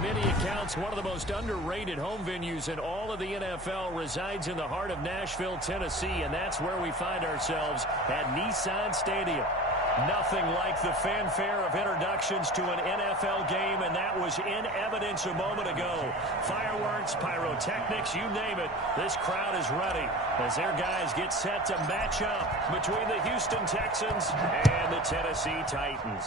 many accounts, one of the most underrated home venues in all of the NFL resides in the heart of Nashville, Tennessee, and that's where we find ourselves at Nissan Stadium. Nothing like the fanfare of introductions to an NFL game, and that was in evidence a moment ago. Fireworks, pyrotechnics, you name it, this crowd is ready as their guys get set to match up between the Houston Texans and the Tennessee Titans.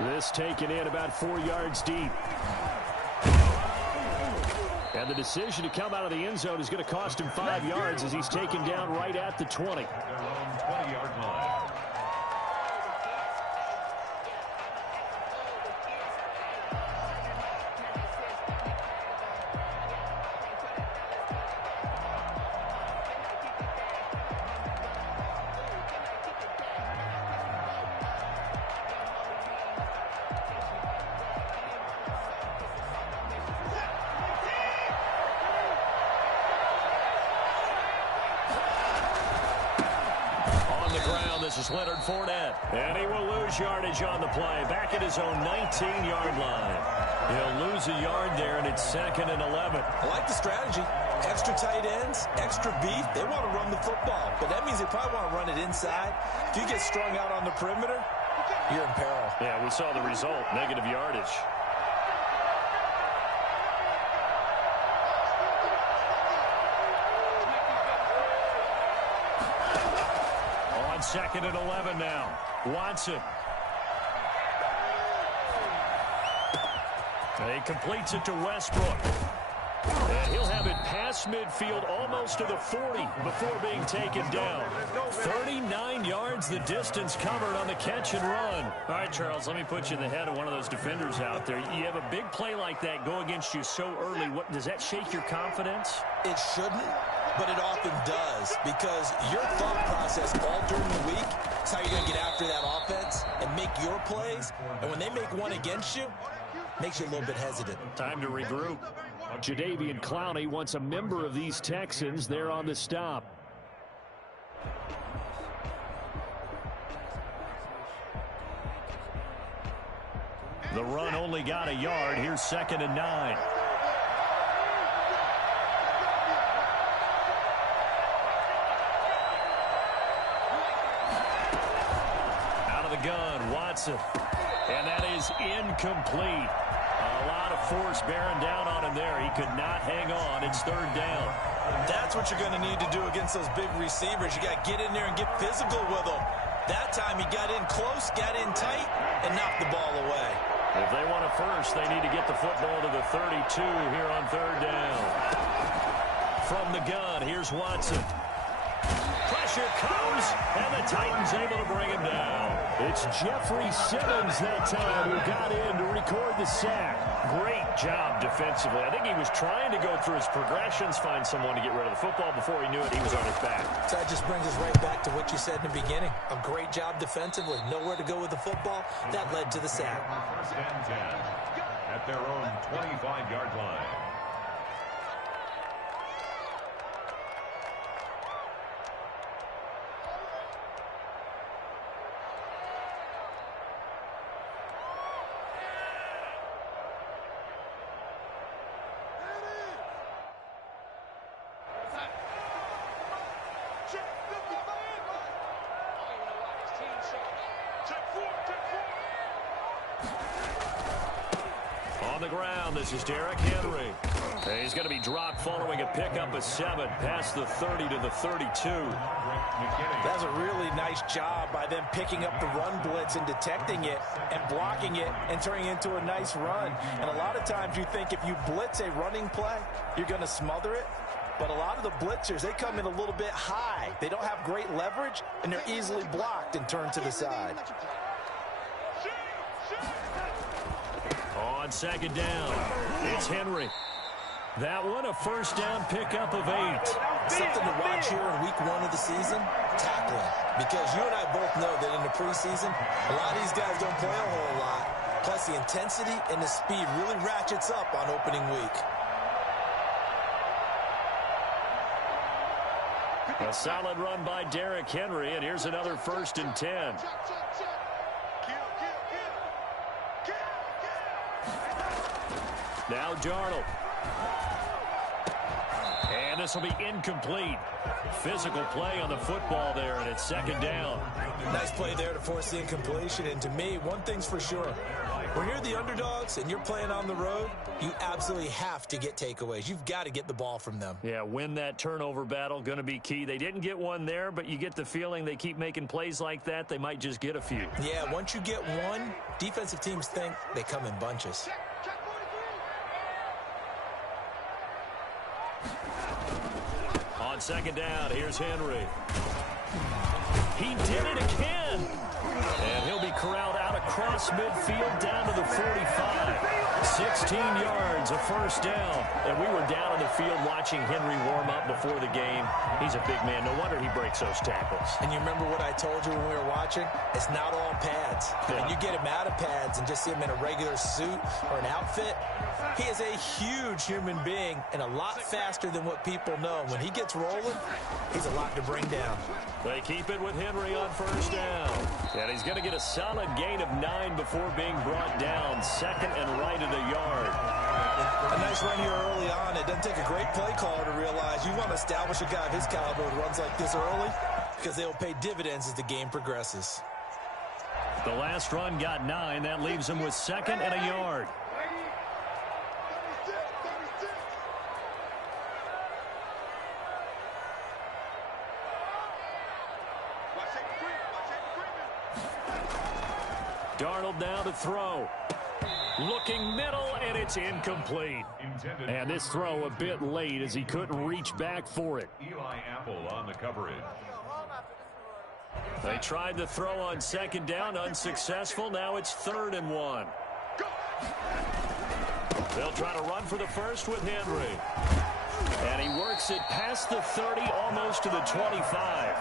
This taken in about 4 yards deep. And the decision to come out of the end zone is going to cost him 5 yards as he's taken down right at the 20. 20-yard line. This is Leonard Fournette, and he will lose yardage on the play, back at his own 19-yard line. He'll lose a yard there, and it's 2nd and 11. I like the strategy. Extra tight ends, extra beef. They want to run the football, but that means they probably want to run it inside. If you get strung out on the perimeter, you're in peril. Yeah, we saw the result, negative yardage. On 2nd and 11 now. Watson. He completes it to Westbrook. And he'll have it past midfield almost to the 40 before being taken down. 39 yards the distance covered on the catch and run. All right, Charles, let me put you in the head of one of those defenders out there. You have a big play like that go against you so early. What does that shake your confidence? It shouldn't, but it often does, because your thought process all during the week is how you're going to get after that offense and make your plays. And when they make one against you, makes you a little bit hesitant. Time to regroup. Jadeveon Clowney wants a member of these Texans there on the stop. The run only got a yard. Here's 2nd and 9. Out of the gun, Watson. And that is incomplete. A lot of force bearing down on him there. He could not hang on. It's 3rd down. That's what you're going to need to do against those big receivers. You got to get in there and get physical with them. That time he got in close, got in tight, and knocked the ball away. If they want a first, they need to get the football to the 32 here on 3rd down. From the gun, here's Watson. Pressure comes, and the Titans able to bring him down. It's Jeffrey Simmons that time who got in to record the sack. Great job defensively. I think he was trying to go through his progressions, find someone to get rid of the football. Before he knew it, he was on his back. So that just brings us right back to what you said in the beginning. A great job defensively. Nowhere to go with the football. That led to the sack. 1st and 10 at their own 25-yard line. On the ground, this is Derrick Henry. He's going to be dropped following a pickup of 7 past the 30 to the 32. That's a really nice job by them picking up the run blitz and detecting it and blocking it and turning it into a nice run. And a lot of times you think if you blitz a running play, you're going to smother it. But a lot of the blitzers, they come in a little bit high. They don't have great leverage, and they're easily blocked and turned to the side. On 2nd down, it's Henry. That one, a 1st down pickup of 8. Something to watch here in week 1 of the season, tackling. Because you and I both know that in the preseason, a lot of these guys don't play a whole lot. Plus, the intensity and the speed really ratchets up on opening week. A solid run by Derrick Henry, and here's another 1st and 10. Now Darnold. And this will be incomplete. Physical play on the football there, and it's second down. Nice play there to force the incompletion. And to me, one thing's for sure. When you're the underdogs and you're playing on the road, you absolutely have to get takeaways. You've got to get the ball from them. Yeah, win that turnover battle, going to be key. They didn't get one there, but you get the feeling they keep making plays like that, they might just get a few. Yeah, once you get one, defensive teams think they come in bunches. On second down, here's Henry. He did it again. And he'll be corralled out across midfield down to the 45. 16 yards, a first down. And we were down on the field watching Henry warm up before the game. He's a big man. No wonder he breaks those tackles. And you remember what I told you when we were watching? It's not all pads. Yeah. When you get him out of pads and just see him in a regular suit or an outfit, he is a huge human being and a lot faster than what people know. When he gets rolling, he's a lot to bring down. They keep it with Henry on first down. And he's going to get a solid gain of 9 before being brought down. Second and right at a yard. A nice run here early on. It doesn't take a great play caller to realize you want to establish a guy of his caliber who runs like this early because they will pay dividends as the game progresses. The last run got 9. That leaves him with second and a yard. Darnold now to throw. Looking middle, and it's incomplete. And this throw a bit late as he couldn't reach back for it. Eli Apple on the coverage. They tried the throw on second down, unsuccessful. Now it's 3rd and 1. They'll try to run for the first with Henry. And he works it past the 30, almost to the 25.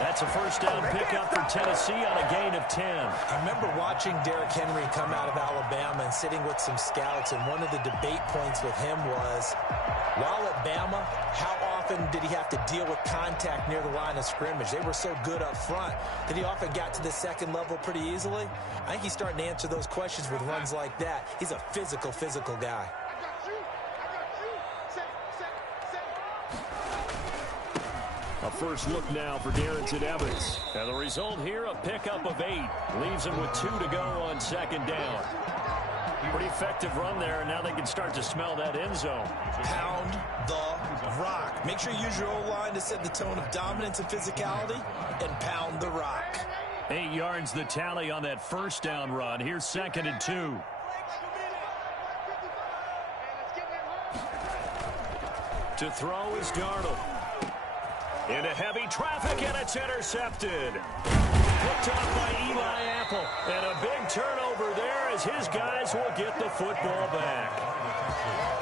That's a first down pickup for Tennessee on a gain of 10. I remember watching Derrick Henry come out of Alabama and sitting with some scouts, and one of the debate points with him was, while at Bama, how often did he have to deal with contact near the line of scrimmage? They were so good up front that he often got to the second level pretty easily. I think he's starting to answer those questions with runs like that. He's a physical guy. A first look now for Darrington Evans. And the result here, a pickup of 8. Leaves him with 2 to go on second down. Pretty effective run there, and now they can start to smell that end zone. Pound the rock. Make sure you use your O-line to set the tone of dominance and physicality, and pound the rock. 8 yards the tally on that first down run. Here's 2nd and 2. To throw is Darnold. Into heavy traffic, and it's intercepted. Picked off by Eli Apple. And a big turnover there as his guys will get the football back.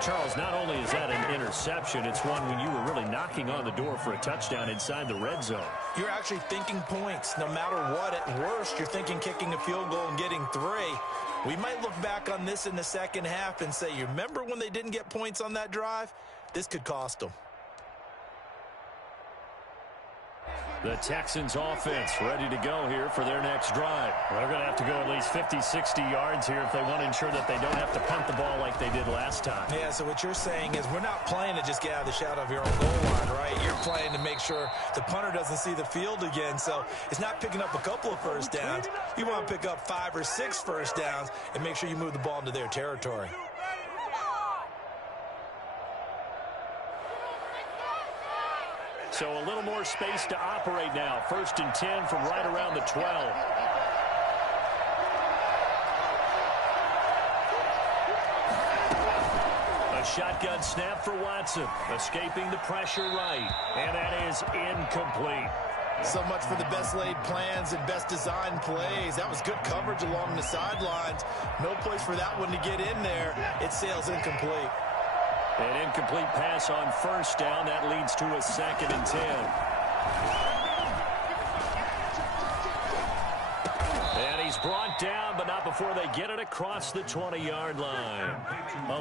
Charles, not only is that an interception, it's one when you were really knocking on the door for a touchdown inside the red zone. You're actually thinking points. No matter what, at worst, you're thinking kicking a field goal and getting 3. We might look back on this in the second half and say, you remember when they didn't get points on that drive? This could cost them. The Texans offense ready to go here for their next drive. They're going to have to go at least 50, 60 yards here if they want to ensure that they don't have to punt the ball like they did last time. Yeah, so what you're saying is we're not playing to just get out of the shadow of your own goal line, right? You're playing to make sure the punter doesn't see the field again. So it's not picking up a couple of first downs. You want to pick up 5 or 6 first downs and make sure you move the ball into their territory. So a little more space to operate now. 1st and 10 from right around the 12. A shotgun snap for Watson. Escaping the pressure right. And that is incomplete. So much for the best laid plans and best designed plays. That was good coverage along the sidelines. No place for that one to get in there. It sails incomplete. An incomplete pass on first down. That leads to a 2nd and 10. And he's brought down, but not before they get it across the 20-yard line.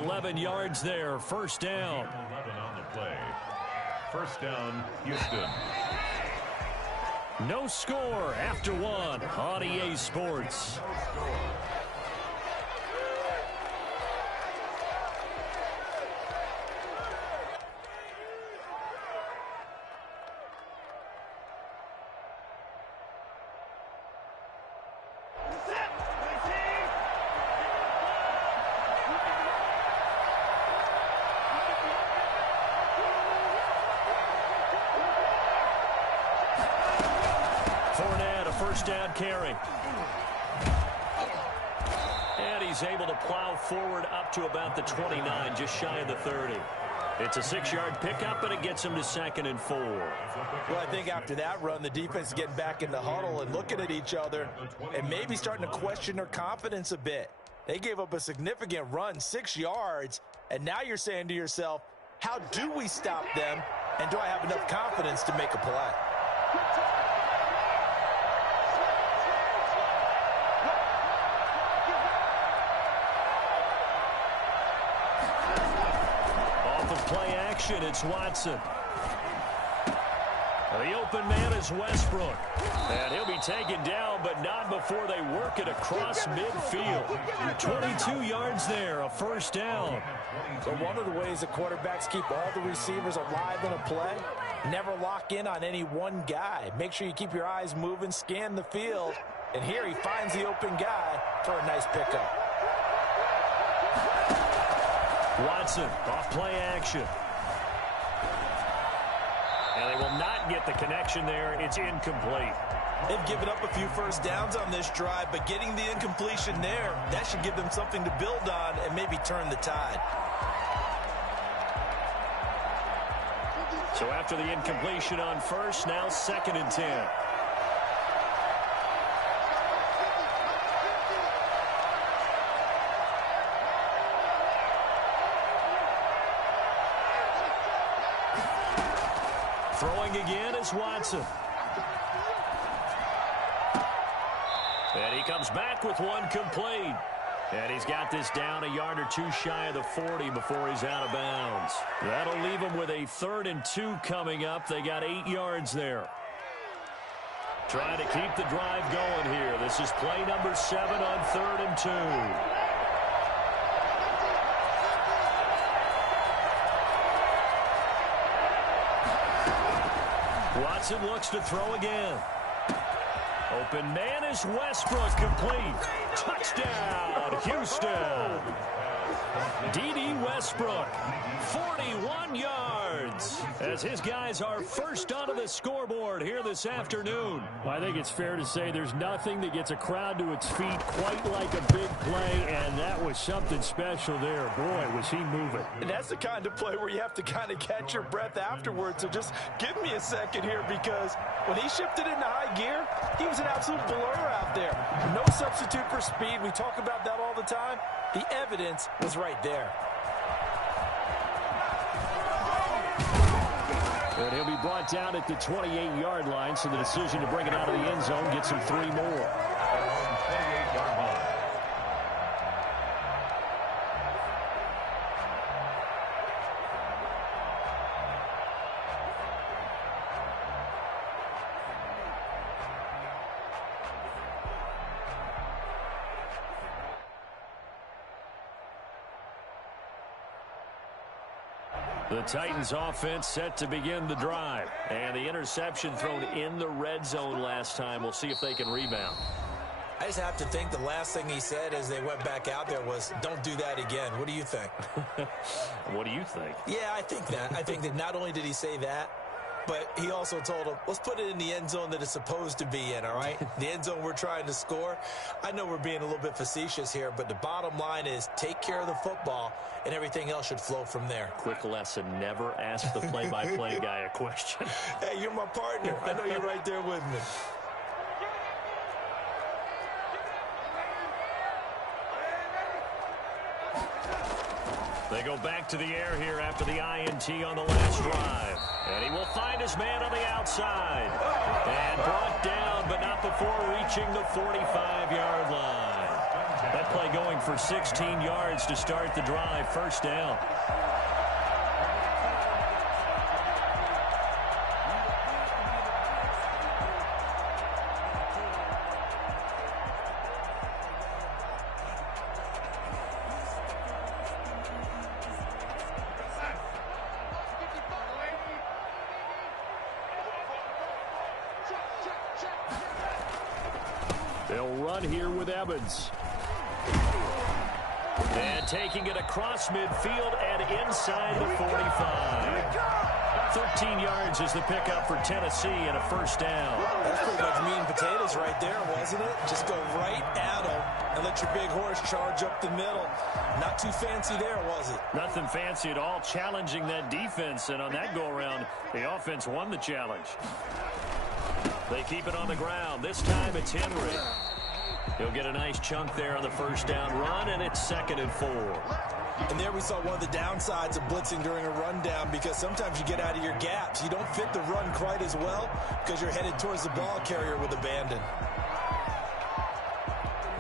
11 yards there. First down. 11 on the play. First down, Houston. No score after 1 on EA Sports. first down carry. And he's able to plow forward up to about the 29, just shy of the 30. It's a 6-yard pickup, and it gets him to 2nd and 4. Well, I think after that run, the defense is getting back in the huddle and looking at each other and maybe starting to question their confidence a bit. They gave up a significant run, 6 yards, and now you're saying to yourself, how do we stop them, and do I have enough confidence to make a play? Play action, it's Watson. The open man is Westbrook. And he'll be taken down, but not before they work it across midfield. 22 yards there, a first down. So one of the ways the quarterbacks keep all the receivers alive in a play, never lock in on any one guy. Make sure you keep your eyes moving, scan the field. And here he finds the open guy for a nice pickup. Watson off play action. And they will not get the connection there. It's incomplete. They've given up a few first downs on this drive, but getting the incompletion there, that should give them something to build on and maybe turn the tide. So after the incompletion on first, now 2nd and 10. Throwing again is Watson. And he comes back with one complete. And he's got this down a yard or two shy of the 40 before he's out of bounds. That'll leave him with a 3rd and 2 coming up. They got 8 yards there. Trying to keep the drive going here. This is play number 7 on 3rd and 2. Watson looks to throw again. Open man is Westbrook, complete. Touchdown, Houston. D.D. Westbrook, 41 yards, as his guys are first onto the scoreboard here this afternoon. Well, I think it's fair to say there's nothing that gets a crowd to its feet quite like a big play, and that was something special there. Boy, was he moving. And that's the kind of play where you have to kind of catch your breath afterwards. So just give me a second here, because when he shifted into high gear, he was an absolute blur out there. No substitute for speed. We talk about that all the time. The evidence was right there. And he'll be brought down at the 28-yard line, so the decision to bring it out of the end zone gets him 3 more. The Titans offense set to begin the drive. And the interception thrown in the red zone last time. We'll see if they can rebound. I just have to think the last thing he said as they went back out there was, don't do that again. What do you think? What do you think? Yeah, I think that. I think that not only did he say that, but he also told him, let's put it in the end zone that it's supposed to be in, all right? The end zone we're trying to score. I know we're being a little bit facetious here, but the bottom line is take care of the football, and everything else should flow from there. Quick lesson, never ask the play-by-play guy a question. Hey, you're my partner. I know you're right there with me. They go back to the air here after the INT on the last drive. And he will find his man on the outside. And brought down, but not before reaching the 45-yard line. That play going for 16 yards to start the drive. First down. They'll run here with Evans. And taking it across midfield and inside the 45. 13 yards is the pickup for Tennessee and a first down. That's pretty much mean potatoes right there, wasn't it? Just go right at them and let your big horse charge up the middle. Not too fancy there, was it? Nothing fancy at all, challenging that defense, and on that go-around, the offense won the challenge. They keep it on the ground. This time it's Henry. He'll get a nice chunk there on the first down run, and it's 2nd and 4. And there we saw one of the downsides of blitzing during a rundown, because sometimes you get out of your gaps. You don't fit the run quite as well because you're headed towards the ball carrier with abandon.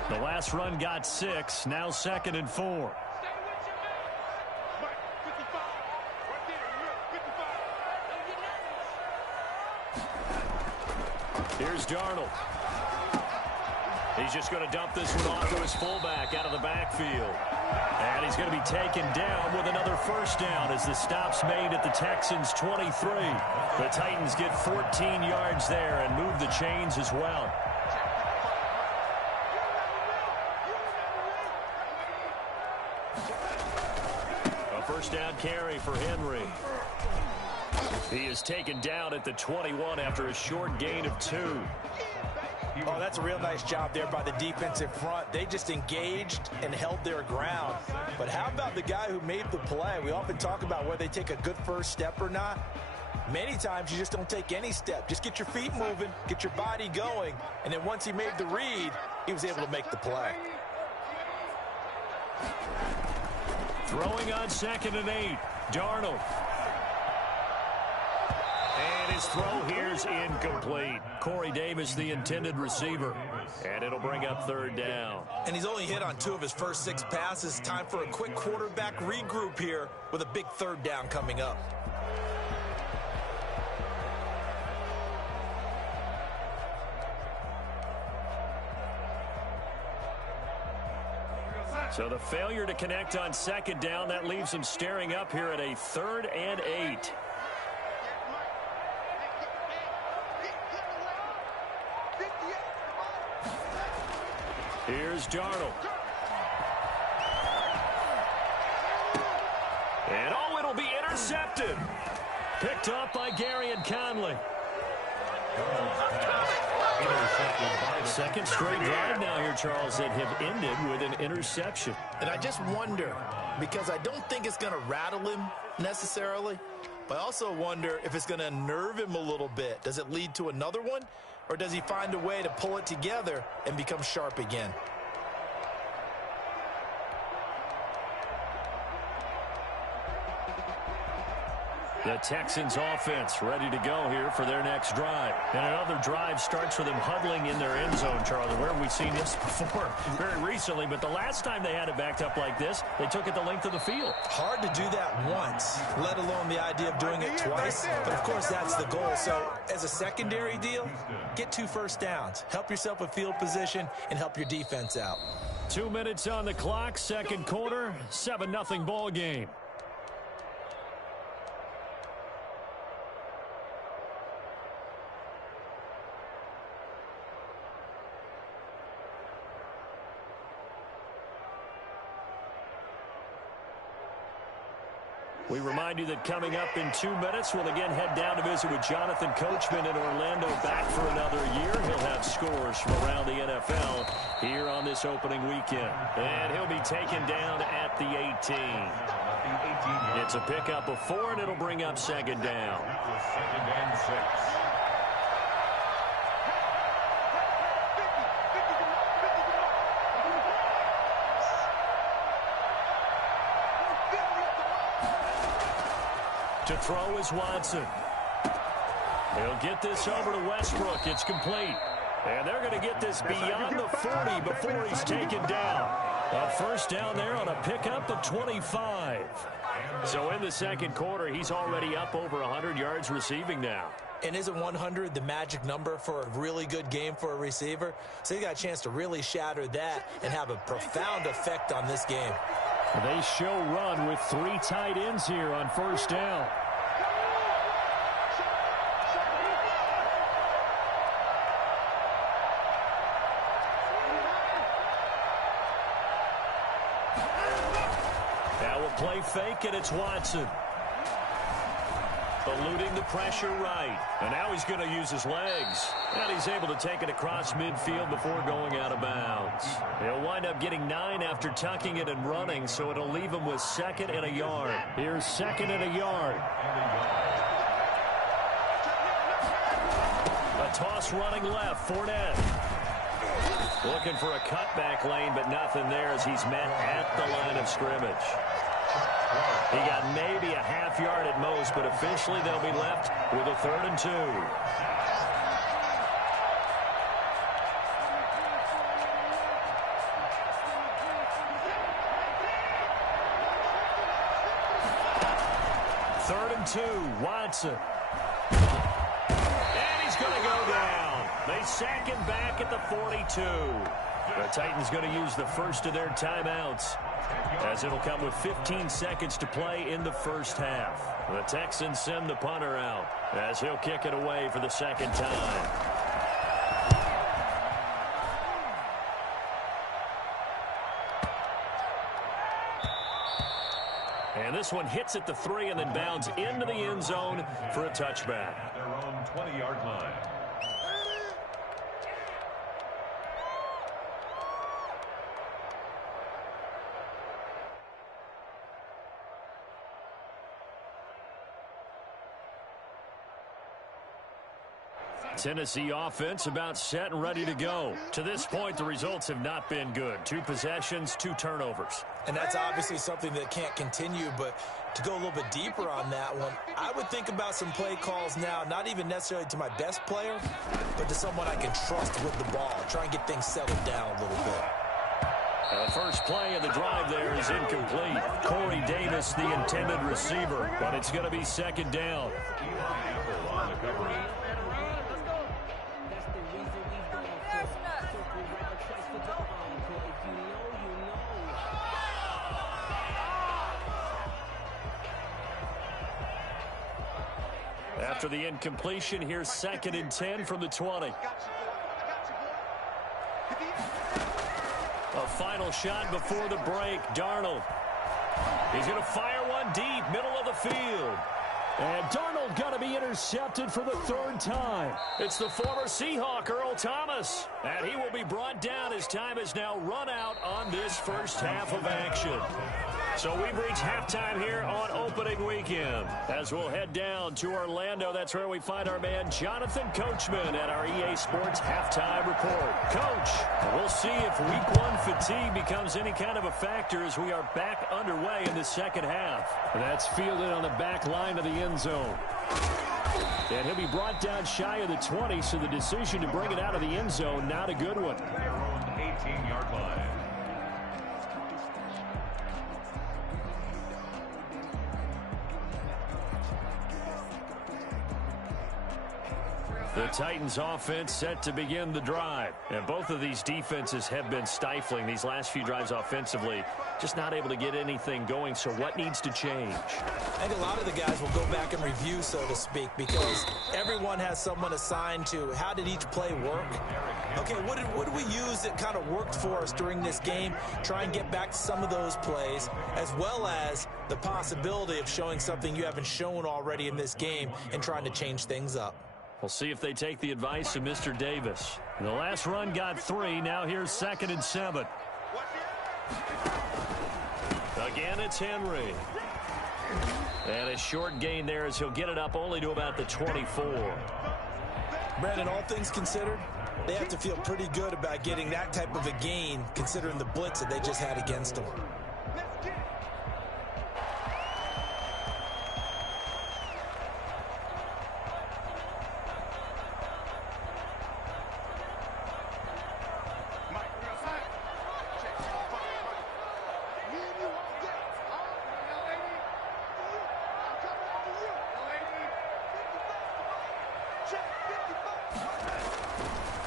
The last run got 6, now 2nd and 4. Here's Darnold. He's just going to dump this one off to his fullback out of the backfield. And he's going to be taken down with another first down as the stop's made at the Texans' 23. The Titans get 14 yards there and move the chains as well. A first down carry for Henry. He is taken down at the 21 after a short gain of 2. Oh, that's a real nice job there by the defensive front. They just engaged and held their ground. But how about the guy who made the play? We often talk about whether they take a good first step or not. Many times you just don't take any step. Just get your feet moving, get your body going, and then once he made the read, he was able to make the play. Throwing on 2nd and 8, Darnold. And his throw here's incomplete. Corey Davis, the intended receiver. And it'll bring up 3rd down. And he's only hit on 2 of his first 6 passes. Time for a quick quarterback regroup here with a big 3rd down coming up. So the failure to connect on 2nd down, that leaves him staring up here at a 3rd and 8. Here's Darnold. And oh, it'll be intercepted. Picked off by Gary and Conley. Second straight drive now here, Charles, that have ended with an interception. And I just wonder, because I don't think it's going to rattle him necessarily, but I also wonder if it's going to unnerve him a little bit. Does it lead to another one? Or does he find a way to pull it together and become sharp again? The Texans offense ready to go here for their next drive. And another drive starts with them huddling in their end zone, Charlie. Where have we seen this before? Very recently, but the last time they had it backed up like this, they took it the length of the field. Hard to do that once, let alone the idea of doing it twice. But, of course, that's the goal. So, as a secondary deal, get 2 first downs. Help yourself with field position and help your defense out. 2 minutes on the clock, second quarter, 7-0 ball game. We remind you that coming up in 2 minutes, we'll again head down to visit with Jonathan Coachman in Orlando, back for another year. He'll have scores from around the NFL here on this opening weekend. And he'll be taken down at the 18. It's a pickup of 4, and it'll bring up 2nd down. 2nd and 6. To throw is Watson. He'll get this over to Westbrook. It's complete. And they're going to get this beyond the 40 before he's taken down. A first down there on a pickup of 25. So in the second quarter, he's already up over 100 yards receiving now. And isn't 100 the magic number for a really good game for a receiver? So he got a chance to really shatter that and have a profound effect on this game. They show run with 3 tight ends here on first down. Now a play fake, and it's Watson. Eluding the pressure right. And now he's going to use his legs. And he's able to take it across midfield before going out of bounds. He'll wind up getting 9 after tucking it and running, so it'll leave him with 2nd and a yard. Here's 2nd and a yard. A toss running left, Fournette. Looking for a cutback lane, but nothing there as he's met at the line of scrimmage. He got maybe a half yard at most, but officially they'll be left with a 3rd and 2. Third and 2, Watson. And he's going to go down. They sack him back at the 42. The Titans going to use the first of their timeouts, as it'll come with 15 seconds to play in the first half. The Texans send the punter out as he'll kick it away for the 2nd time. And this one hits at the 3 and then bounds into the end zone for a touchback. At their own 20-yard line. Tennessee offense about set and ready to go. To this point, the results have not been good. 2 possessions, 2 turnovers. And that's obviously something that can't continue, but to go a little bit deeper on that one, I would think about some play calls now, not even necessarily to my best player, but to someone I can trust with the ball. Try and get things settled down a little bit. The first play of the drive there is incomplete. Corey Davis, the intended receiver, but it's going to be 2nd down. On the coverage. After the incompletion, here's 2nd and 10 from the 20. A final shot before the break. Darnold. He's going to fire one deep, middle of the field. And Darnold going to be intercepted for the 3rd time. It's the former Seahawk, Earl Thomas. And he will be brought down as time is now run out on this first half of action. So we've reached halftime here on opening weekend. As we'll head down to Orlando, that's where we find our man Jonathan Coachman at our EA Sports Halftime Report. Coach, we'll see if Week 1 fatigue becomes any kind of a factor as we are back underway in the 2nd half. That's fielded on the back line of the end zone. And he'll be brought down shy of the 20, so the decision to bring it out of the end zone, not a good one. Their own 18-yard line. The Titans offense set to begin the drive. And both of these defenses have been stifling these last few drives offensively. Just not able to get anything going. So what needs to change? I think a lot of the guys will go back and review, so to speak, because everyone has someone assigned to how did each play work. Okay, what did we use that kind of worked for us during this game? Try and get back to some of those plays, as well as the possibility of showing something you haven't shown already in this game and trying to change things up. We'll see if they take the advice of Mr. Davis. The last run got 3. Now here's 2nd and 7. Again, it's Henry. And a short gain there as he'll get it up only to about the 24. Brandon, all things considered, they have to feel pretty good about getting that type of a gain considering the blitz that they just had against them.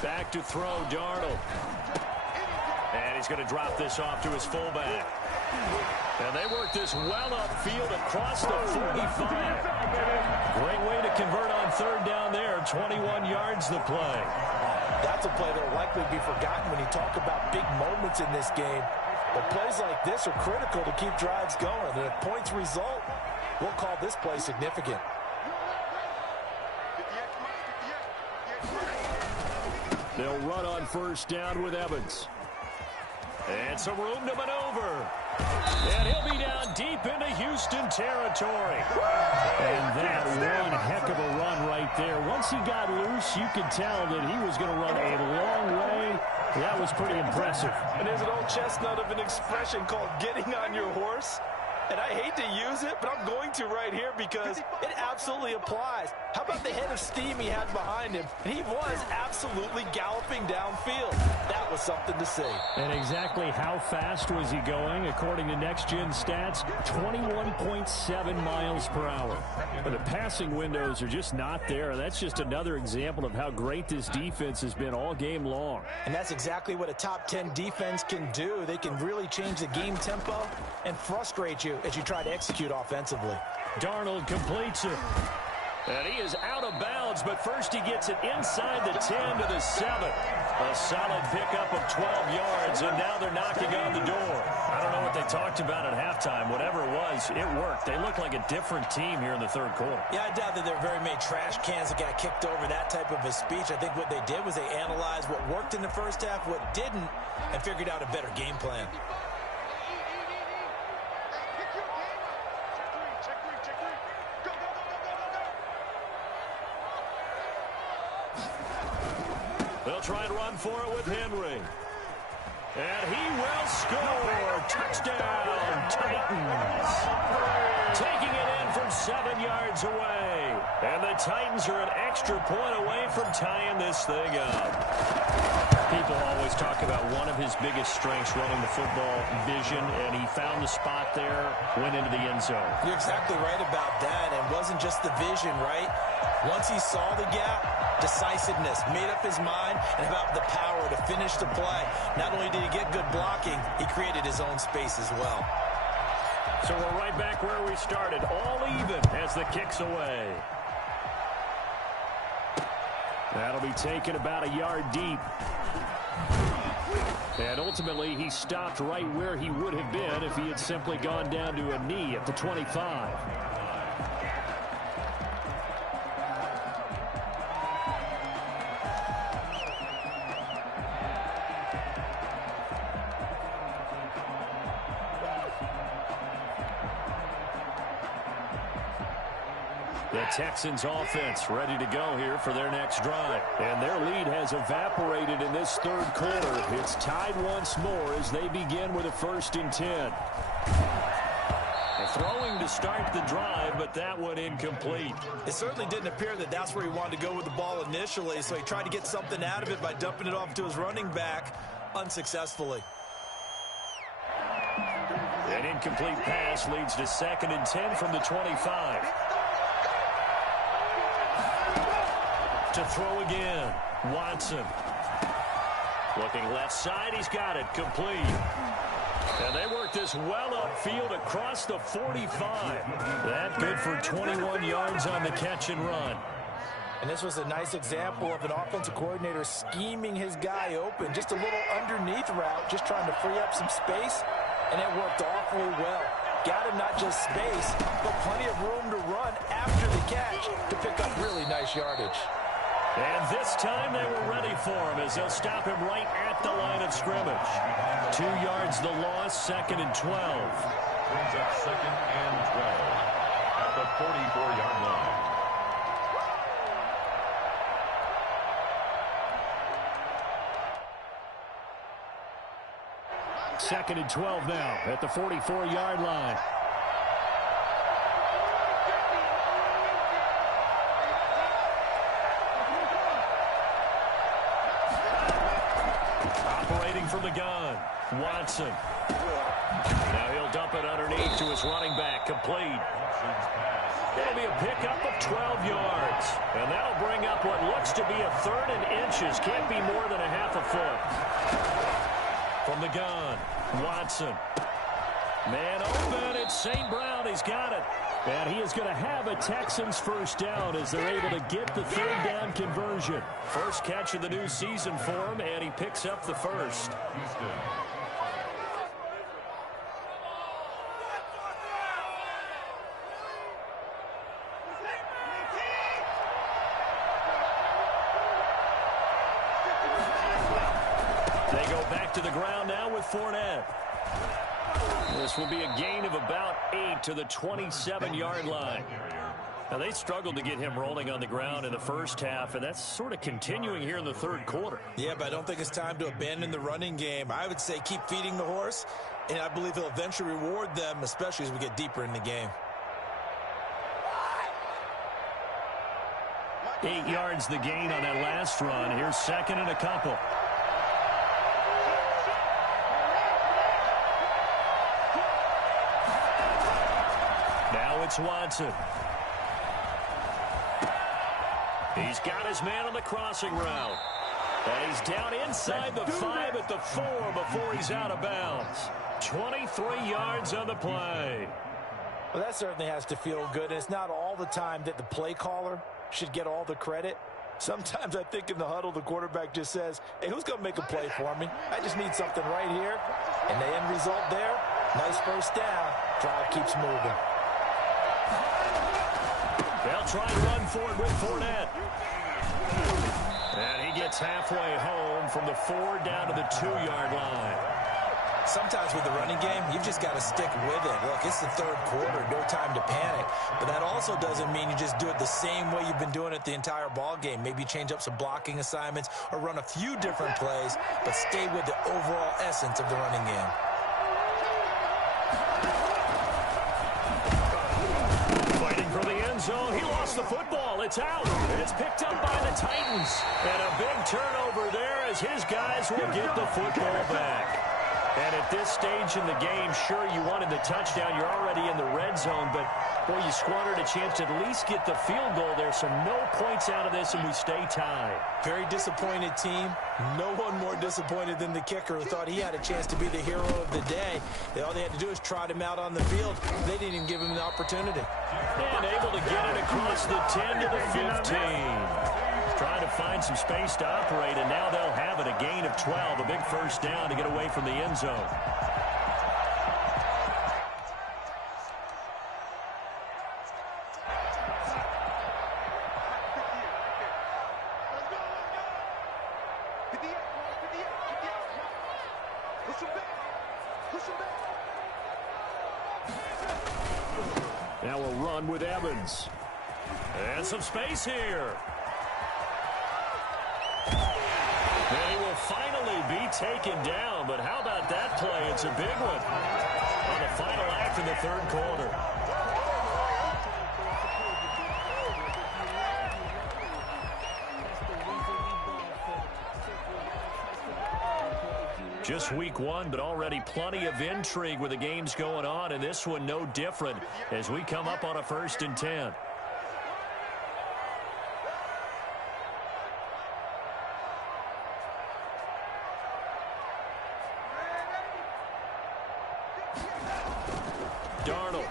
Back to throw, Darnold. And he's going to drop this off to his fullback. And they work this well upfield across the 45. Great way to convert on 3rd down there. 21 yards the play. That's a play that will likely be forgotten when you talk about big moments in this game. But plays like this are critical to keep drives going. And if points result, we'll call this play significant. They'll run on first down with Evans. And some room to maneuver. And he'll be down deep into Houston territory. And that one heck of a run right there. Once he got loose, you could tell that he was going to run a long way. That was pretty impressive. And there's an old chestnut of an expression called getting on your horse. And I hate to use it, but I'm going to right here because it absolutely applies. How about the head of steam he had behind him? He was absolutely galloping downfield. That was something to see. And exactly how fast was he going? According to Next Gen Stats, 21.7 miles per hour. But the passing windows are just not there. That's just another example of how great this defense has been all game long. And that's exactly what a top 10 defense can do. They can really change the game tempo and frustrate you as you try to execute offensively. Darnold completes it. And he is out of bounds, but first he gets it inside the 10 to the 7. A solid pickup of 12 yards, and now they're knocking on the door. I don't know what they talked about at halftime. Whatever it was, it worked. They look like a different team here in the third quarter. Yeah, I doubt that there are very many trash cans that got kicked over that type of a speech. I think what they did was they analyzed what worked in the first half, what didn't, and figured out a better game plan. They'll try and run for it with Henry. And he will score. Touchdown, Titans. Taking it in from 7 yards away. And the Titans are an extra point away from tying this thing up. People always talk about one of his biggest strengths running the football, vision, and he found the spot there, went into the end zone. You're exactly right about that. It wasn't just the vision, right? Once he saw the gap, decisiveness, made up his mind, and about the power to finish the play. Not only did he get good blocking, he created his own space as well. So we're right back where we started, all even as the kick's away. That'll be taken about a yard deep. And ultimately, he stopped right where he would have been if he had simply gone down to a knee at the 25. The Texans offense ready to go here for their next drive. And their lead has evaporated in this third quarter. It's tied once more as they begin with a 1st and 10. Throwing to start the drive, but that one incomplete. It certainly didn't appear that that's where he wanted to go with the ball initially, so he tried to get something out of it by dumping it off to his running back unsuccessfully. An incomplete pass leads to 2nd and 10 from the 25. To throw again, Watson. Looking left side, he's got it, complete. And they work this well upfield across the 45. That good for 21 yards on the catch and run. And this was a nice example of an offensive coordinator scheming his guy open. Just a little underneath route, just trying to free up some space, and it worked awfully well. Got him not just space, but plenty of room to run after the catch to pick up really nice yardage. And this time they were ready for him as they'll stop him right at the line of scrimmage. 2 yards the loss, 2nd and 12. Brings up 2nd and 12 at the 44-yard line. Second and 12 now at the 44-yard line. From the gun, Watson. Now he'll dump it underneath to his running back, complete. It'll be a pickup of 12 yards. And that'll bring up what looks to be a 3rd and inches. Can't be more than a half a foot. From the gun, Watson. Man open, it's St. Brown, he's got it. And he is going to have a Texans 1st down as they're able to get the 3rd down conversion. First catch of the new season for him, and he picks up the 1st. They go back to the ground now with Fournette. This will be a gain of about 8 to the 27-yard line. Now, they struggled to get him rolling on the ground in the first half, and that's sort of continuing here in the third quarter. Yeah, but I don't think it's time to abandon the running game. I would say keep feeding the horse, and I believe he'll eventually reward them, especially as we get deeper in the game. 8 yards the gain on that last run. Here's second and a couple. Now it's Watson. He's got his man on the crossing route. And he's down inside the 5 at the 4 before he's out of bounds. 23 yards on the play. Well, that certainly has to feel good. And it's not all the time that the play caller should get all the credit. Sometimes I think in the huddle, the quarterback just says, hey, who's going to make a play for me? I just need something right here. And the end result there, nice first down. Drive keeps moving. They'll try to run for it with Fournette. And he gets halfway home from the 4 down to the 2-yard line. Sometimes with the running game, you've just got to stick with it. Look, it's the third quarter, no time to panic. But that also doesn't mean you just do it the same way you've been doing it the entire ball game. Maybe change up some blocking assignments or run a few different plays, but stay with the overall essence of the running game. Fighting for the end zone. He lost the football. It's out. It's picked up by the Titans. And a big turnover there as his guys will get the football back. And at this stage in the game, sure, you wanted the touchdown. You're already in the red zone, but, boy, you squandered a chance to at least get the field goal there, so no points out of this, and we stay tied. Very disappointed team. No one more disappointed than the kicker who thought he had a chance to be the hero of the day. All they had to do is trot him out on the field. They didn't even give him the opportunity. And able to get it across the 10 to the 15. Trying to find some space to operate, and now they'll have it. A gain of 12, a big first down to get away from the end zone. Now we'll run with Evans. And some space here. They will finally be taken down, but how about that play? It's a big one on the final act in the third quarter. Just week one, but already plenty of intrigue with the games going on, and this one no different as we come up on a 1st and 10. Darnold.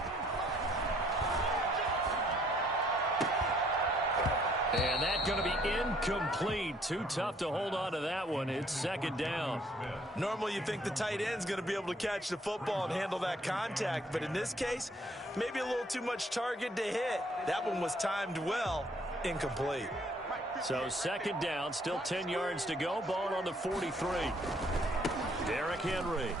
And that's going to be incomplete. Too tough to hold on to that one. It's 2nd down. Normally you think the tight end's going to be able to catch the football and handle that contact, but in this case, maybe a little too much target to hit. That one was timed well. Incomplete. So 2nd down, still 10 yards to go. Ball on the 43. Derrick Henry.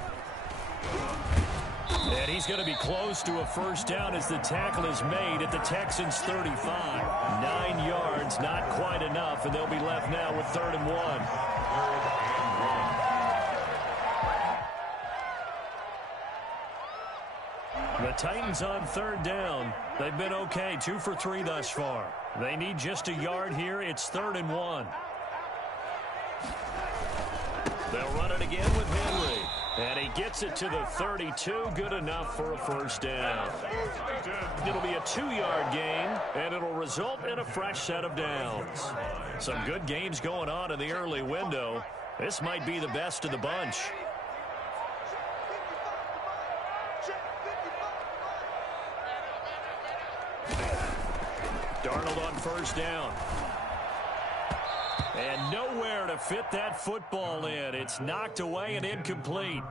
And he's going to be close to a first down as the tackle is made at the Texans' 35. 9 yards, not quite enough, and they'll be left now with 3rd and 1. The Titans on 3rd down. They've been okay, 2 for 3 thus far. They need just a yard here. It's 3rd and 1. They'll run it again with Henry. And he gets it to the 32. Good enough for a first down. It'll be a 2-yard gain, and it'll result in a fresh set of downs. Some good games going on in the early window. This might be the best of the bunch. Darnold on first down. And nowhere to fit that football in. It's knocked away and incomplete.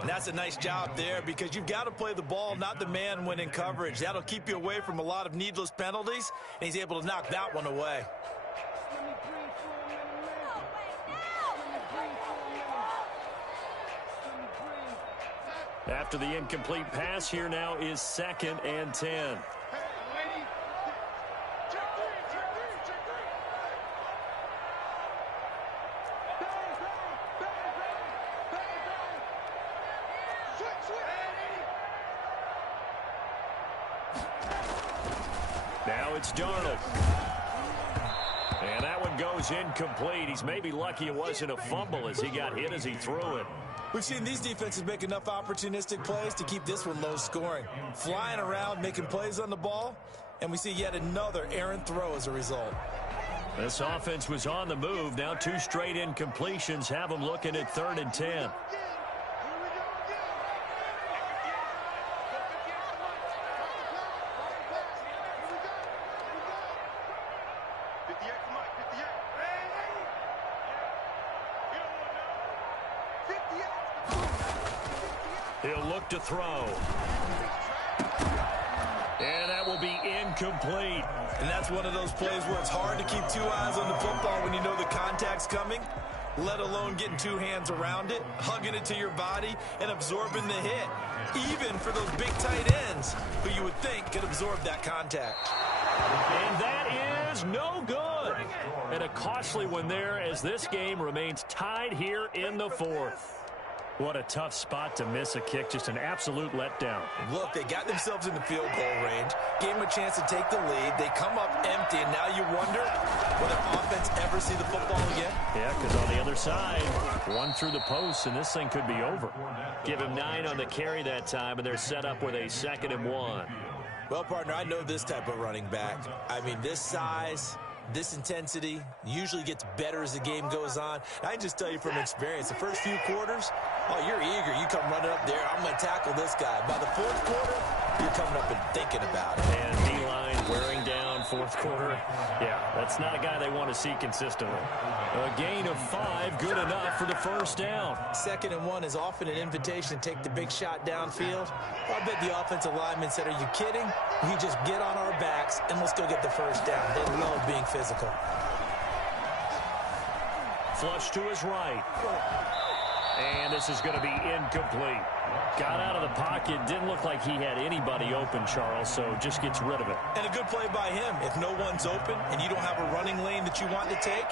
And that's a nice job there because you've got to play the ball, not the man when in coverage. That'll keep you away from a lot of needless penalties, and he's able to knock that one away. After the incomplete pass, here now is 2nd and 10. Now it's Darnold. And that one goes incomplete. He's maybe lucky it wasn't a fumble as he got hit as he threw it. We've seen these defenses make enough opportunistic plays to keep this one low scoring. Flying around, making plays on the ball, and we see yet another errant throw as a result. This offense was on the move. Now 2 straight incompletions have them looking at 3rd and 10. He'll look to throw. And that will be incomplete. And that's one of those plays where it's hard to keep 2 eyes on the football when you know the contact's coming, let alone getting 2 hands around it, hugging it to your body, and absorbing the hit, even for those big tight ends who you would think could absorb that contact. And that is no good. And a costly one there as this game remains tied here in the 4th. What a tough spot to miss a kick. Just an absolute letdown. Look, they got themselves in the field goal range, gave them a chance to take the lead. They come up empty, and now you wonder, will the offense ever see the football again? Yeah, because on the other side, 1 through the post, and this thing could be over. Give him 9 on the carry that time, and they're set up with a 2nd and 1. Well, partner, I know this type of running back. I mean, this size, this intensity usually gets better as the game goes on. I can just tell you from experience, the first few quarters, oh, you're eager. You come running up there, I'm going to tackle this guy. By the 4th quarter, you're coming up and thinking about it. And D-line wearing down 4th quarter. Yeah, that's not a guy they want to see consistently. A gain of 5, good enough for the 1st down. 2nd and 1 is often an invitation to take the big shot downfield. I bet the offensive lineman said, are you kidding? We just get on our backs and let's go get the 1st down. They love being physical. Flush to his right. And this is going to be incomplete. Got out of the pocket. Didn't look like he had anybody open, Charles, so just gets rid of it. And a good play by him. If no one's open and you don't have a running lane that you want to take,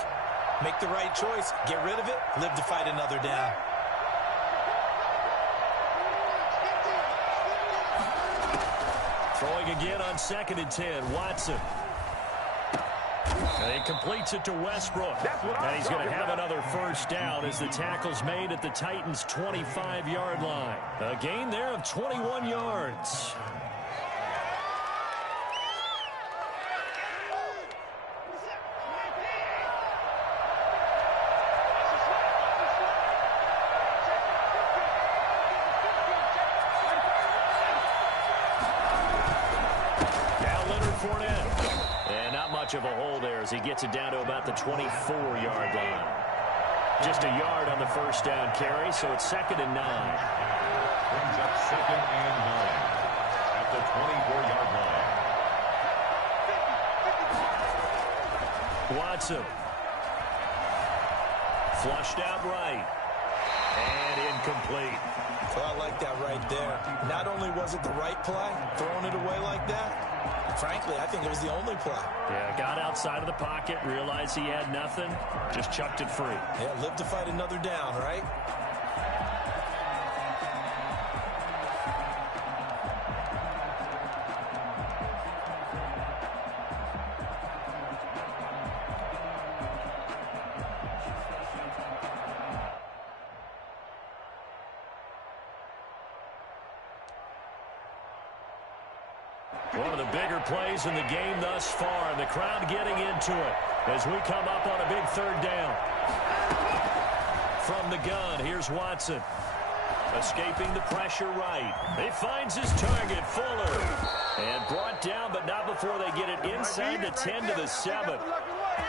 make the right choice. Get rid of it. Live to fight another down. Throwing again on 2nd and 10. Watson. And he completes it to Westbrook. And he's going to have another 1st down as the tackle's made at the Titans' 25-yard line. A gain there of 21 yards. Of a hole there as he gets it down to about the 24-yard line. Just a yard on the 1st down carry, so it's 2nd and 9. Brings up 2nd and 9 at the 24-yard line. Watson. Flushed out right. And incomplete. Well, I like that right there. Not only was it the right play, throwing it away like that, frankly, I think it was the only play. Yeah, got outside of the pocket, realized he had nothing, just chucked it free. Yeah, live to fight another down, right? One of the bigger plays in the game thus far, and the crowd getting into it as we come up on a big 3rd down. From the gun, here's Watson. Escaping the pressure right. He finds his target, Fuller. And brought down, but not before they get it inside the 10 to the 7.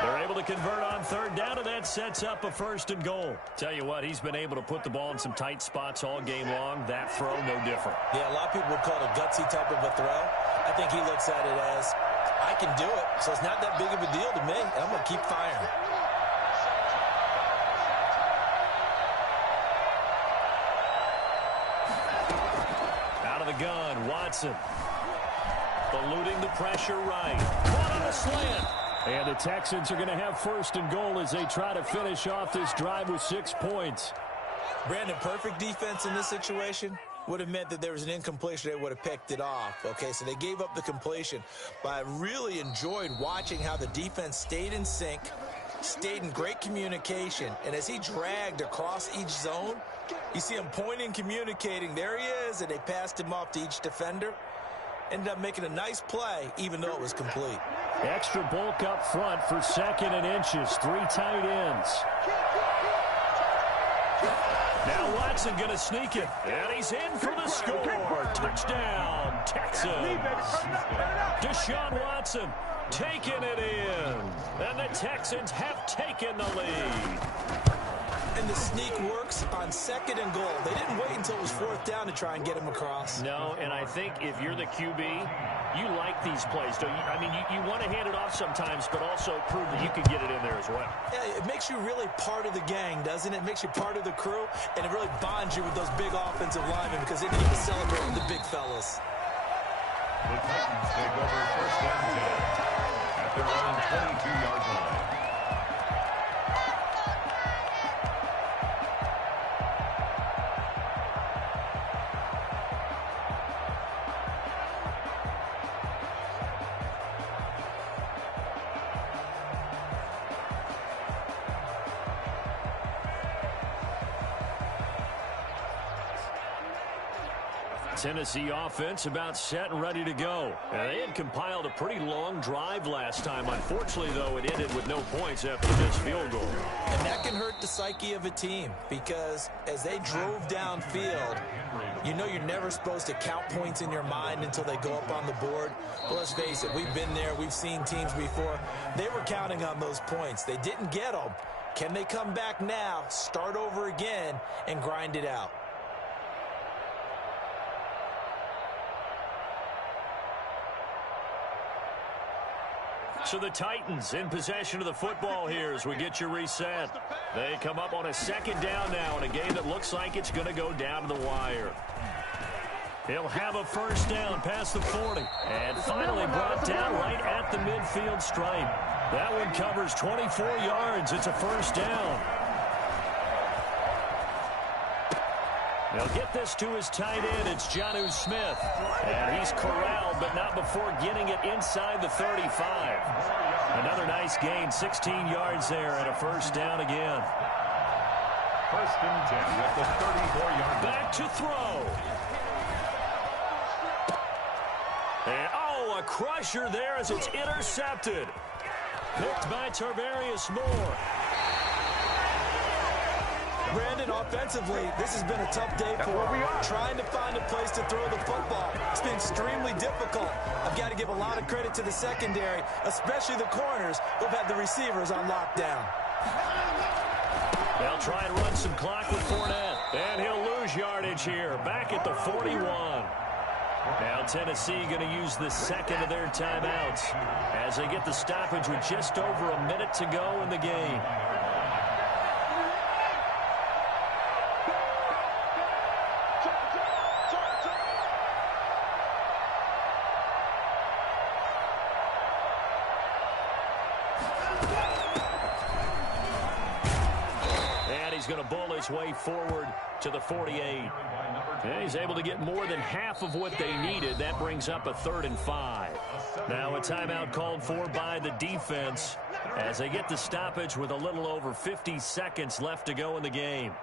They're able to convert on 3rd down, and that sets up a 1st and goal. Tell you what, he's been able to put the ball in some tight spots all game long. That throw, no different. Yeah, a lot of people would call it a gutsy type of a throw. I think he looks at it as, I can do it, so it's not that big of a deal to me, and I'm going to keep firing. of the gun. Watson. Eluding the pressure right. Caught on a slant. And the Texans are going to have first and goal as they try to finish off this drive with 6 points. Brandon, perfect defense in this situation would have meant that there was an incompletion. They would have picked it off. Okay, so they gave up the completion. But I really enjoyed watching how the defense stayed in sync, stayed in great communication. And as he dragged across each zone, you see him pointing, communicating. There he is, and they passed him off to each defender. Ended up making a nice play, even though it was complete. Extra bulk up front for 2nd and inches. 3 tight ends. Now Watson going to sneak it. And he's in for the score. Touchdown, Texans. Deshaun Watson taking it in. And the Texans have taken the lead. And the sneak works on 2nd and goal. They didn't wait until it was 4th down to try and get him across. No, and I think if you're the QB, you like these plays, don't you? I mean, you want to hand it off sometimes, but also prove that you can get it in there as well. Yeah, it makes you really part of the gang, doesn't it? It makes you part of the crew, and it really bonds you with those big offensive linemen because then you get to celebrate with the big fellas. The Titans take over 1st and 10 at their own 22-yard line. Tennessee offense about set and ready to go. And they had compiled a pretty long drive last time. Unfortunately, though, it ended with no points after this field goal. And that can hurt the psyche of a team because as they drove downfield, you know you're never supposed to count points in your mind until they go up on the board. But let's face it, we've been there. We've seen teams before. They were counting on those points. They didn't get them. Can they come back now, start over again, and grind it out? So the Titans in possession of the football here as we get you reset. They come up on a 2nd down now in a game that looks like it's going to go down to the wire. He'll have a 1st down past the 40. And finally brought down right at the midfield stripe. That one covers 24 yards. It's a 1st down. They'll get this to his tight end. It's Jonnu Smith. And he's corralled, but not before getting it inside the 35. Another nice gain, 16 yards there, and a 1st down again. 1st and 10 at the 34-yard line. Back to throw. And, a crusher there as it's intercepted. Picked by Tarvarius Moore. Brandon, offensively, this has been a tough day for him. Trying to find a place to throw the football. It's been extremely difficult. I've got to give a lot of credit to the secondary, especially the corners who've had the receivers on lockdown. They'll try and run some clock with Fournette. And he'll lose yardage here. Back at the 41. Now Tennessee going to use the 2nd of their timeouts as they get the stoppage with just over a minute to go in the game. He's going to bull his way forward to the 48. And he's able to get more than half of what they needed. That brings up a 3rd and 5. Now a timeout called for by the defense as they get the stoppage with a little over 50 seconds left to go in the game.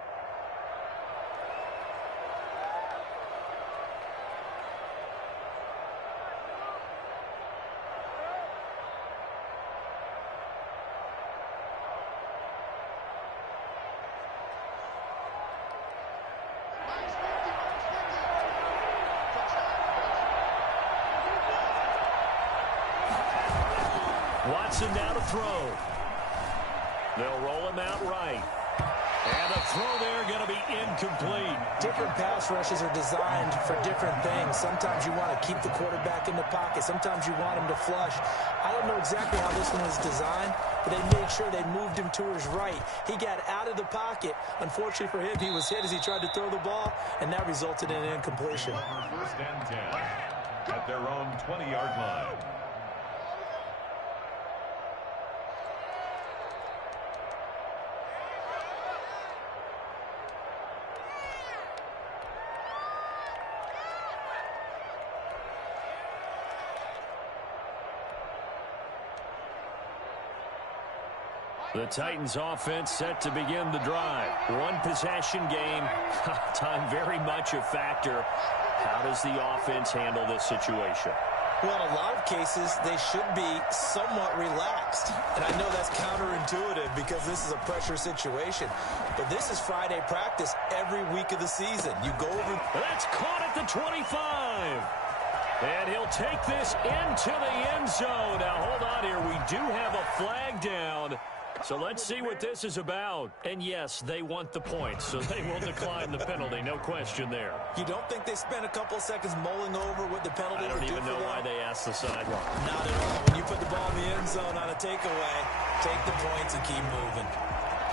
Watson now to throw. They'll roll him out right. And the throw there going to be incomplete. Different pass rushes are designed for different things. Sometimes you want to keep the quarterback in the pocket. Sometimes you want him to flush. I don't know exactly how this one is designed, but they made sure they moved him to his right. He got out of the pocket. Unfortunately for him, he was hit as he tried to throw the ball, and that resulted in an incompletion. First and 10 at their own 20-yard line. The Titans offense set to begin the drive. One possession game. Time very much a factor. How does the offense handle this situation? Well, in a lot of cases, they should be somewhat relaxed. And I know that's counterintuitive because this is a pressure situation. But this is Friday practice every week of the season. You go over. That's caught at the 25. And he'll take this into the end zone. Now, hold on here. We do have a flag down. So let's see what this is about. And yes, they want the points, so they will decline the penalty. No question there. You don't think they spent a couple of seconds mulling over what the penalty would do for them? I don't even know why they asked the sideline. Not at all. When you put the ball in the end zone on a takeaway, take the points and keep moving.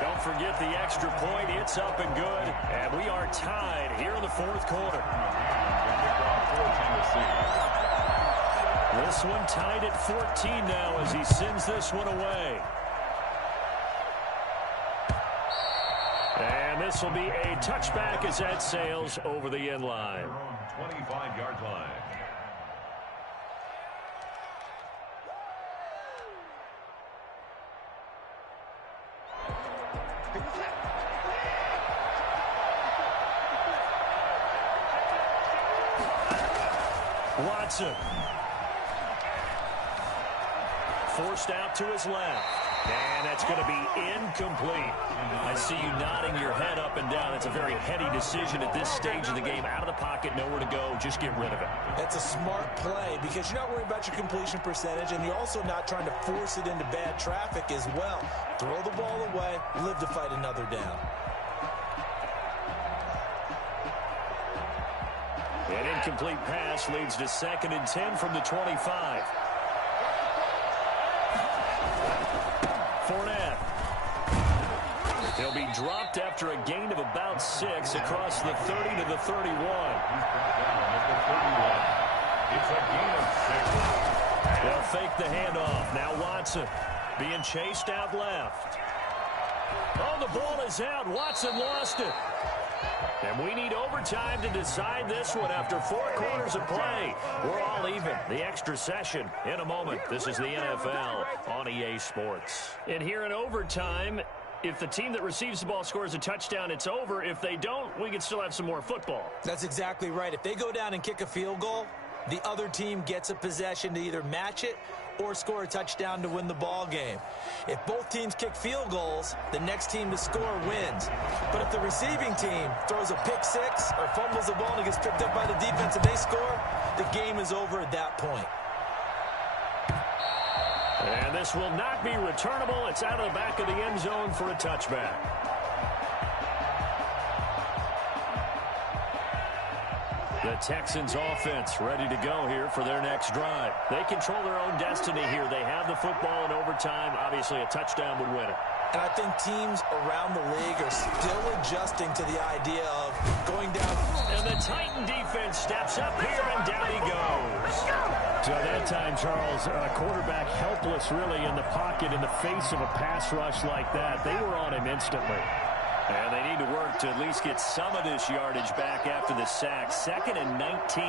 Don't forget the extra point. It's up and good. And we are tied here in the fourth quarter. This one tied at 14 now as he sends this one away. And this will be a touchback as that sails over the end line. 25-yard line. Watson. Forced out to his left. And that's going to be incomplete. I see you nodding your head up and down. It's a very heady decision at this stage of the game. Out of the pocket, nowhere to go. Just get rid of it. That's a smart play because you're not worried about your completion percentage, and you're also not trying to force it into bad traffic as well. Throw the ball away, live to fight another down. An incomplete pass leads to 2nd and 10 from the 25. Fournette. He'll be dropped after a gain of about 6 across the 30 to the 31. It's a gain of 6. They'll fake the handoff. Now Watson being chased out left. Oh, the ball is out. Watson lost it. And we need overtime to decide this one after 4 quarters of play. We're all even. The extra session in a moment. This is the NFL on EA Sports. And here in overtime, if the team that receives the ball scores a touchdown, it's over. If they don't, we can still have some more football. That's exactly right. If they go down and kick a field goal, the other team gets a possession to either match it or score a touchdown to win the ball game. If both teams kick field goals, the next team to score wins. But if the receiving team throws a pick 6 or fumbles the ball and it gets picked up by the defense and they score, the game is over at that point. And this will not be returnable. It's out of the back of the end zone for a touchback. The Texans offense ready to go here for their next drive. They control their own destiny here. They have the football in overtime. Obviously, a touchdown would win it. And I think teams around the league are still adjusting to the idea of going down. And the Titan defense steps up here, and down he goes. So that time, Charles, quarterback helpless really in the pocket in the face of a pass rush like that. They were on him instantly. And they need to work to at least get some of this yardage back after the sack. 2nd and 19.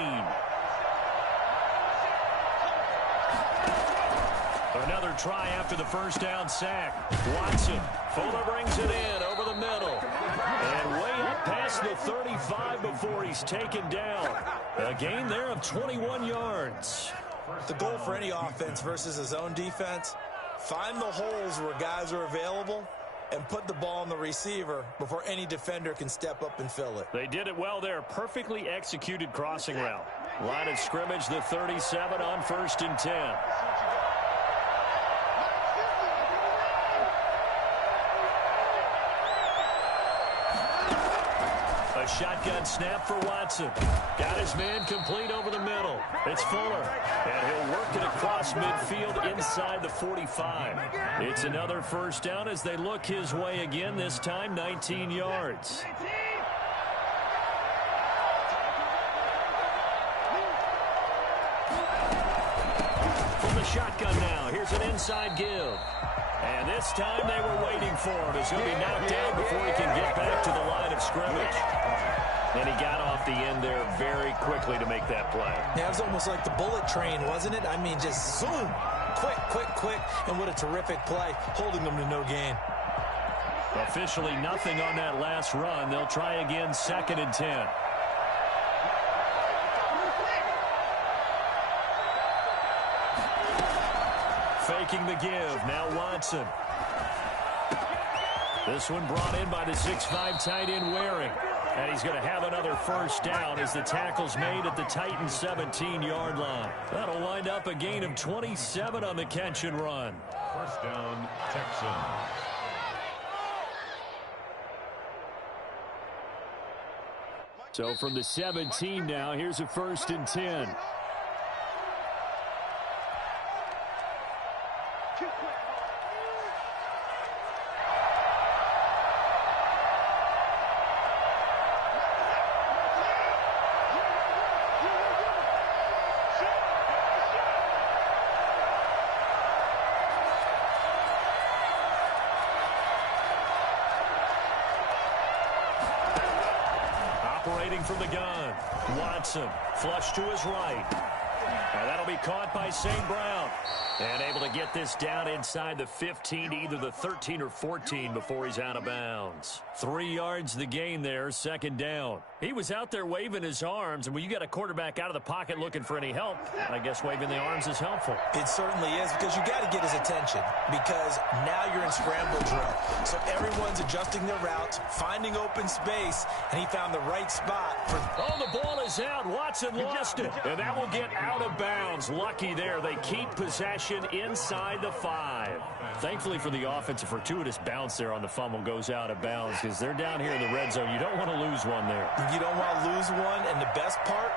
Another try after the first down sack. Watson. Fuller brings it in over the middle. And way up past the 35 before he's taken down. A gain there of 21 yards. The goal for any offense versus his own defense, find the holes where guys are available and put the ball on the receiver before any defender can step up and fill it. They did it well there. Perfectly executed crossing route. Line of scrimmage, the 37 on 1st and 10. A shotgun snap for Watson. Got his man complete over the middle. It's Fuller. And he'll work it across midfield inside the 45. It's another first down as they look his way again, this time 19 yards. From the shotgun now, here's an inside give. And this time they were waiting for him as he'll be knocked down before he can get back to the line of scrimmage. And he got off the end there very quickly to make that play. Yeah, it was almost like the bullet train, wasn't it? I mean, just zoom. Quick, quick, quick. And what a terrific play, holding them to no gain. Officially nothing on that last run. They'll try again, 2nd and 10. Faking the give. Now Watson. This one brought in by the 6'5" tight end Waring. And he's going to have another first down as the tackle's made at the Titans' 17-yard line. That'll wind up a gain of 27 on the catch and run. First down, Texans. So from the 17 now, here's a 1st and 10. Operating from the gun, Watson, flush to his right. And that'll be caught by St. Brown. And able to get this down inside the 15, either the 13 or 14 before he's out of bounds. 3 yards the gain there, 2nd down. He was out there waving his arms, and when you got a quarterback out of the pocket looking for any help, I guess waving the arms is helpful. It certainly is, because you got to get his attention, because now you're in scramble drill. So everyone's adjusting their routes, finding open space, and he found the right spot. Oh, the ball is out. Watson lost it, and that will get out of bounds. Lucky there. They keep possession inside the 5. Thankfully for the offense, a fortuitous bounce there on the fumble goes out of bounds because they're down here in the red zone. You don't want to lose one there. You don't want to lose one, and the best part,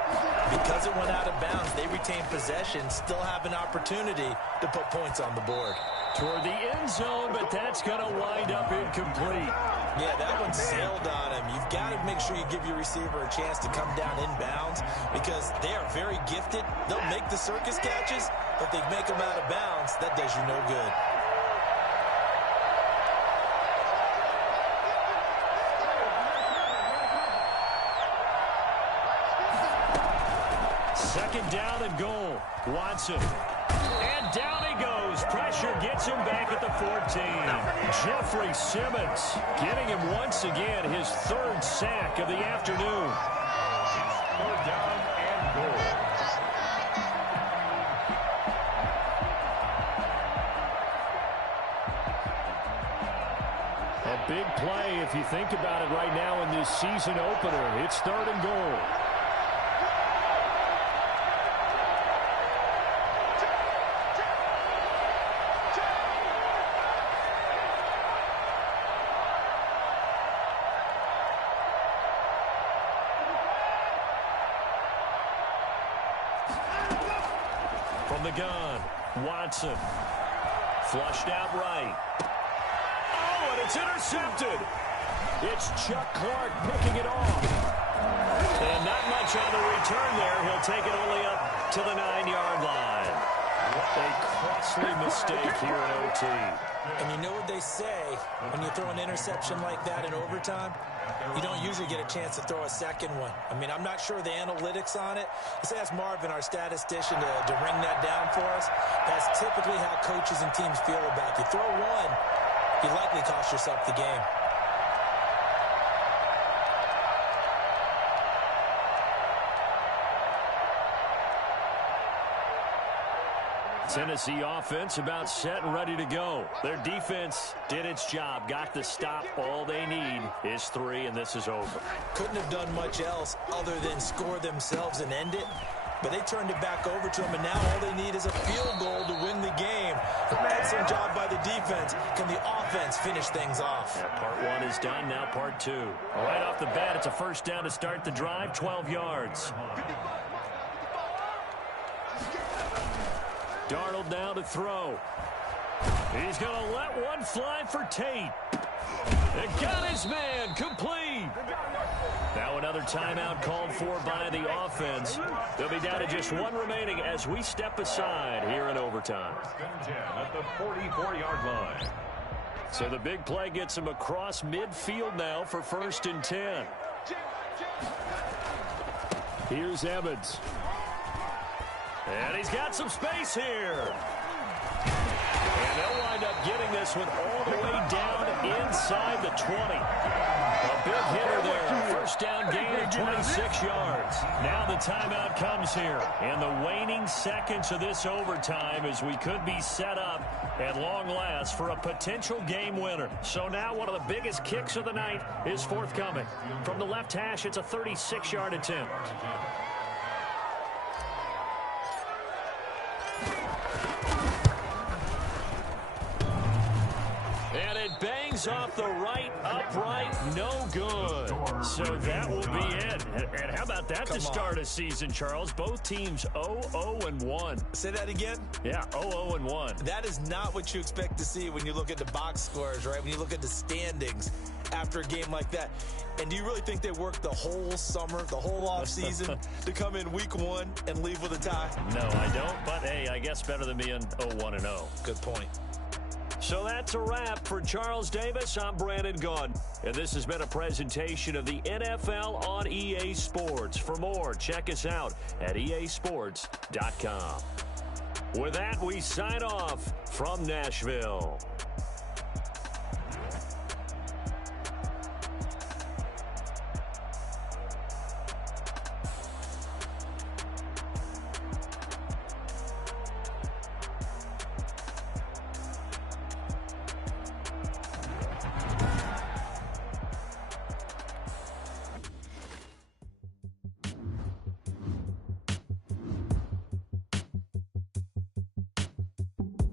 because it went out of bounds, they retain possession, still have an opportunity to put points on the board. Toward the end zone, but that's going to wind up incomplete. Yeah, that one sailed on him. You've got to make sure you give your receiver a chance to come down inbounds because they are very gifted. They'll make the circus catches, but they make them out of bounds. That does you no good. Second down and goal. Watson. And down he goes. Pressure gets him back at the 14. Jeffrey Simmons getting him once again his 3rd sack of the afternoon. It's 3rd down and goal. A big play if you think about it right now in this season opener. It's 3rd and goal. From the gun, Watson. Flushed out right. Oh, and it's intercepted. It's Chuck Clark picking it off. And not much on the return there. He'll take it only up to the 9-yard line. A costly mistake here in OT. And you know what they say, when you throw an interception like that in overtime, you don't usually get a chance to throw a second one. I mean, I'm not sure the analytics on it. Let's ask Marvin, our statistician, to ring that down for us. That's typically how coaches and teams feel about it. You throw one, you likely cost yourself the game. Tennessee offense about set and ready to go. Their defense did its job, got the stop. All they need is 3, and this is over. Couldn't have done much else other than score themselves and end it. But they turned it back over to them, and now all they need is a field goal to win the game. Imagine excellent job by the defense. Can the offense finish things off? Yeah, part one is done, now part two. Right off the bat, it's a first down to start the drive, 12 yards. Darnold now to throw. He's going to let one fly for Tate. It got his man, complete. Now another timeout called for by the offense. They'll be down to just one remaining as we step aside here in overtime. At the 44-yard line. So the big play gets him across midfield now for 1st and 10. Here's Evans. And he's got some space here. And they'll wind up getting this one all the way down inside the 20. A big hitter there. First down gain of 26 yards. Now the timeout comes here. And the waning seconds of this overtime as we could be set up at long last for a potential game winner. So now one of the biggest kicks of the night is forthcoming. From the left hash, it's a 36-yard attempt. And it bangs off the right upright, no good. So that will be it. And how about that to start a season, Charles? Both teams 0-0-1. Say that again? Yeah, 0-0-1. That is not what you expect to see when you look at the box scores, right? When you look at the standings after a game like that. And do you really think they worked the whole summer, the whole offseason to come in week one and leave with a tie? No, I don't. But, hey, I guess better than being 0-1-0. Good point. So that's a wrap for Charles Davis. I'm Brandon Gaudin. And this has been a presentation of the NFL on EA Sports. For more, check us out at easports.com. With that, we sign off from Nashville.